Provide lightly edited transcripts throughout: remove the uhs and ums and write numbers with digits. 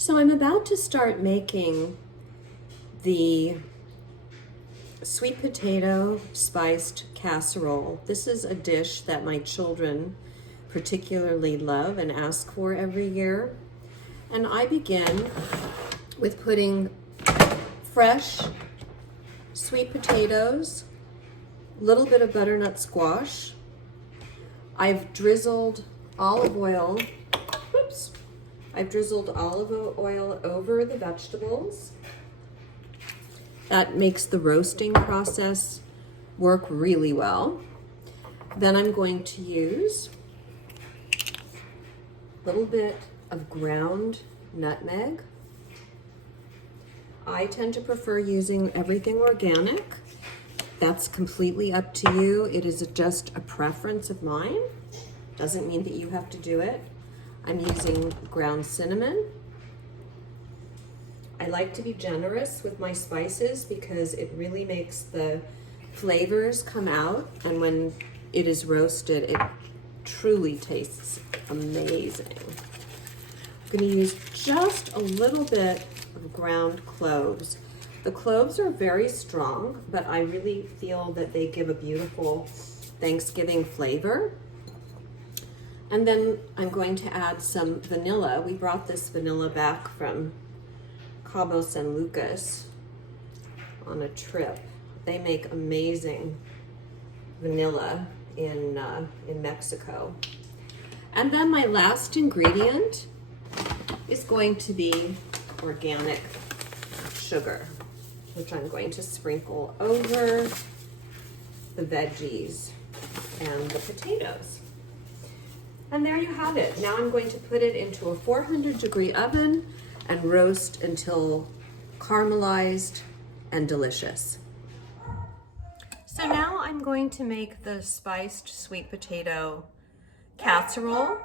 So I'm about to start making the sweet potato spiced casserole. This is a dish that my children particularly love and ask for every year. And I begin with putting fresh sweet potatoes, a little bit of butternut squash. I've drizzled olive oil. I've drizzled olive oil over the vegetables. That makes the roasting process work really well. Then I'm going to use a little bit of ground nutmeg. I tend to prefer using everything organic. That's completely up to you. It is just a preference of mine. Doesn't mean that you have to do it. I'm using ground cinnamon. I like to be generous with my spices because it really makes the flavors come out, and when it is roasted, it truly tastes amazing. I'm going to use just a little bit of ground cloves. The cloves are very strong, but I really feel that they give a beautiful Thanksgiving flavor. And then I'm going to add some vanilla. We brought this vanilla back from Cabo San Lucas on a trip. They make amazing vanilla in Mexico. And then my last ingredient is going to be organic sugar, which I'm going to sprinkle over the veggies and the potatoes. And there you have it. Now I'm going to put it into a 400-degree oven and roast until caramelized and delicious. So now I'm going to make the spiced sweet potato casserole.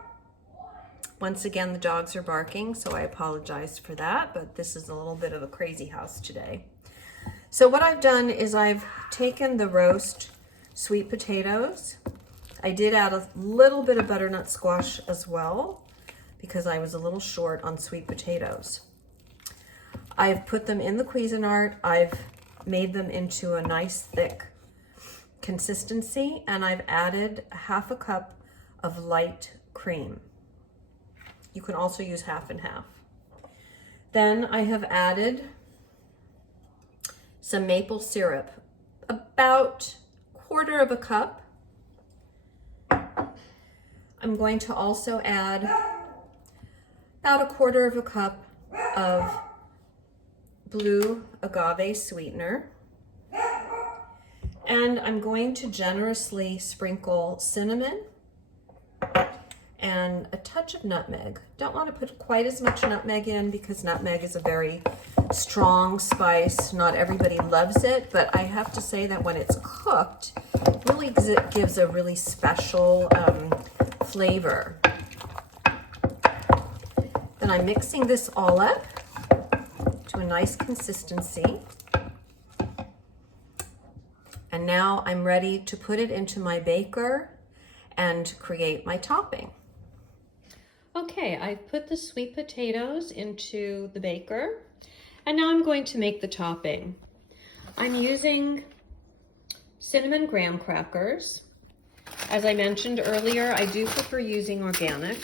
Once again, the dogs are barking, so I apologize for that, but this is a little bit of a crazy house today. So what I've done is I've taken the roast sweet potatoes. I did add a little bit of butternut squash as well because I was a little short on sweet potatoes. I've put them in the Cuisinart. I've made them into a nice thick consistency, and I've added half a cup of light cream. You can also use half and half. Then I have added some maple syrup, about quarter of a cup. I'm going to also add about a quarter of a cup of blue agave sweetener. And I'm going to generously sprinkle cinnamon and a touch of nutmeg. Don't want to put quite as much nutmeg in because nutmeg is a very strong spice. Not everybody loves it, but I have to say that when it's cooked, it really gives a really special flavor. Then I'm mixing this all up to a nice consistency. And now I'm ready to put it into my baker and create my topping. Okay, I've put the sweet potatoes into the baker, and now I'm going to make the topping. I'm using cinnamon graham crackers. As I mentioned earlier, I do prefer using organic,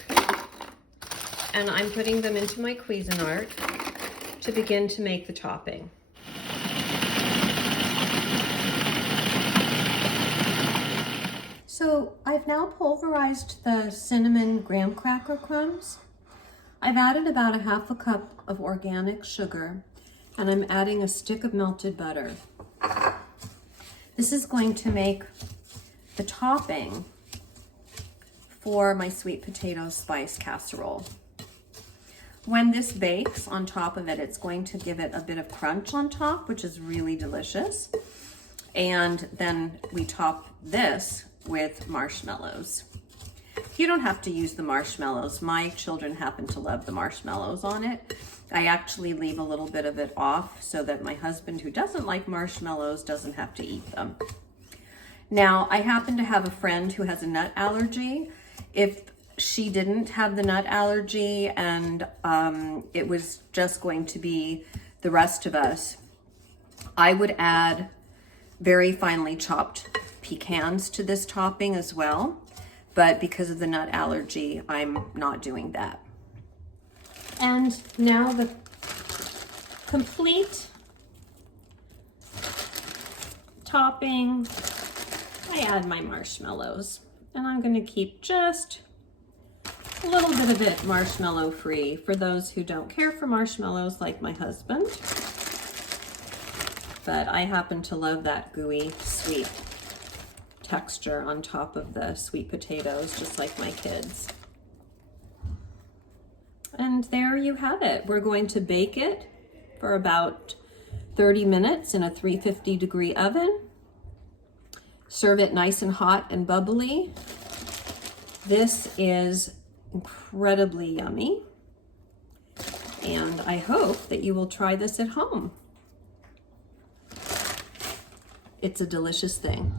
and I'm putting them into my Cuisinart to begin to make the topping. So I've now pulverized the cinnamon graham cracker crumbs. I've added about a half a cup of organic sugar, and I'm adding a stick of melted butter. This is going to make the topping for my sweet potato spice casserole. When this bakes on top of it, it's going to give it a bit of crunch on top, which is really delicious. And then we top this with marshmallows. You don't have to use the marshmallows. My children happen to love the marshmallows on it. I actually leave a little bit of it off so that my husband, who doesn't like marshmallows, doesn't have to eat them. Now, I happen to have a friend who has a nut allergy. If she didn't have the nut allergy, and it was just going to be the rest of us, I would add very finely chopped pecans to this topping as well. But because of the nut allergy, I'm not doing that. And now the complete topping, I add my marshmallows, and I'm going to keep just a little bit of it marshmallow free for those who don't care for marshmallows like my husband. But I happen to love that gooey, sweet texture on top of the sweet potatoes, just like my kids. And there you have it. We're going to bake it for about 30 minutes in a 350-degree oven. Serve it nice and hot and bubbly. This is incredibly yummy, and I hope that you will try this at home. It's a delicious thing.